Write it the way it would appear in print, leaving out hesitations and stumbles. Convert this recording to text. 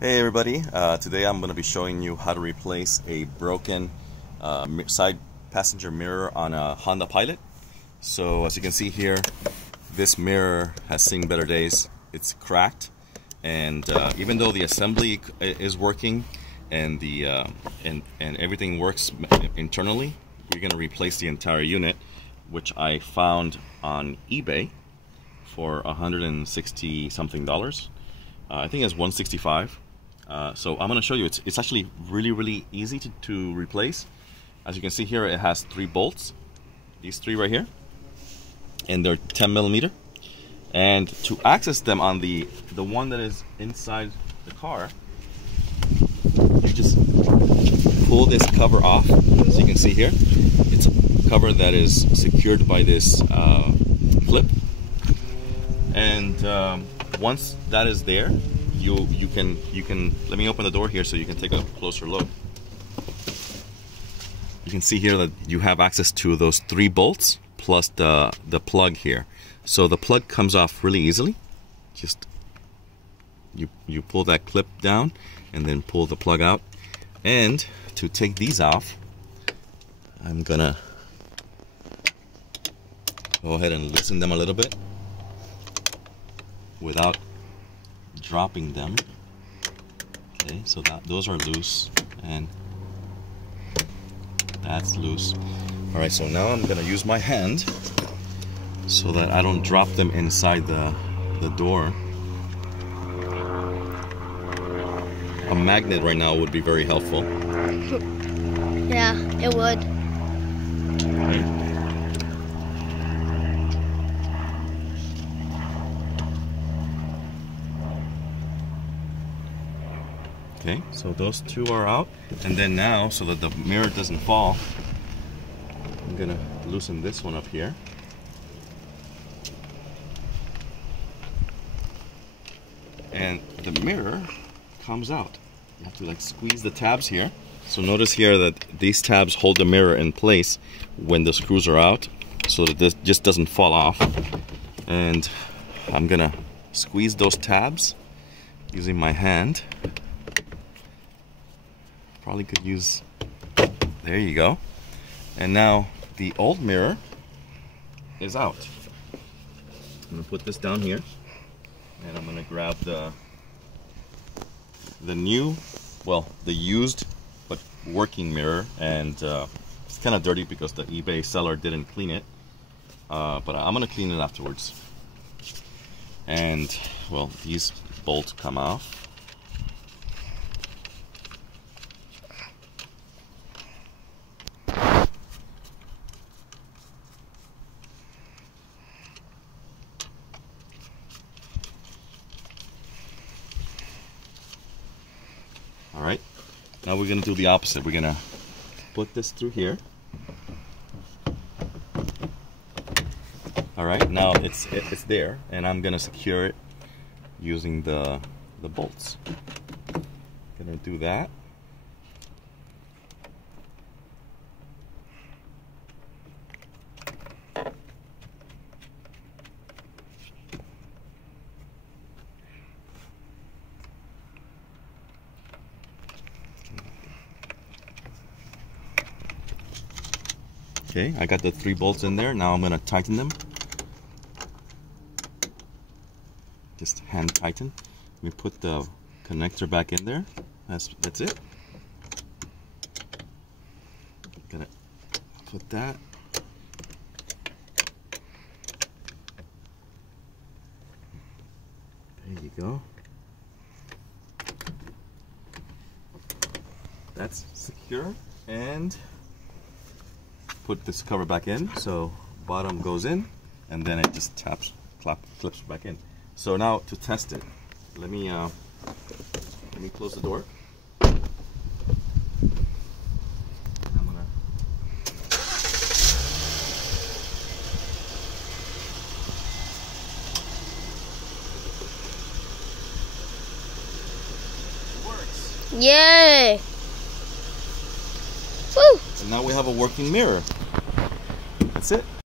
Hey everybody, today I'm going to be showing you how to replace a broken side passenger mirror on a Honda Pilot. So as you can see here, this mirror has seen better days. It's cracked, and even though the assembly is working and the and everything works internally, we're going to replace the entire unit, which I found on eBay for $160 something. I think it's $165. So I'm going to show you. It's actually really easy to replace. As you can see here, it has 3 bolts. These 3 right here, and they're 10mm. And to access them on the one that is inside the car, you just pull this cover off. As you can see here, it's a cover that is secured by this clip. And once that is there, you can let me open the door here so you can take a closer look. You can see here that you have access to those 3 bolts plus the plug here. So the plug comes off really easily. Just you pull that clip down and then pull the plug out. And to take these off, I'm gonna go ahead and loosen them a little bit without dropping them. Okay, so those are loose and that's loose. All right, so now I'm gonna use my hand so that I don't drop them inside the door. A magnet right now would be very helpful. Yeah, it would. Okay, so those 2 are out, and then now, so that the mirror doesn't fall, I'm gonna loosen this one up here. And the mirror comes out. You have to like squeeze the tabs here. So notice here that these tabs hold the mirror in place when the screws are out, so that this just doesn't fall off. And I'm gonna squeeze those tabs using my hand. Probably could use, there you go. And now the old mirror is out. I'm gonna put this down here, and I'm gonna grab the new, well, the used but working mirror, and it's kind of dirty because the eBay seller didn't clean it, but I'm gonna clean it afterwards. And well, these bolts come off. Alright, now we're going to do the opposite. We're going to put this through here. Alright, now it's there, and I'm going to secure it using the bolts. Going to do that. Okay, I got the 3 bolts in there. Now I'm going to tighten them. Just hand tighten. Let me put the connector back in there. That's it. Gonna put that. There you go. That's secure, and put this cover back in, so bottom goes in, and then it just clips back in. So now to test it, let me close the door. I'm gonna it works. Yay! Woo! And now we have a working mirror. That's it.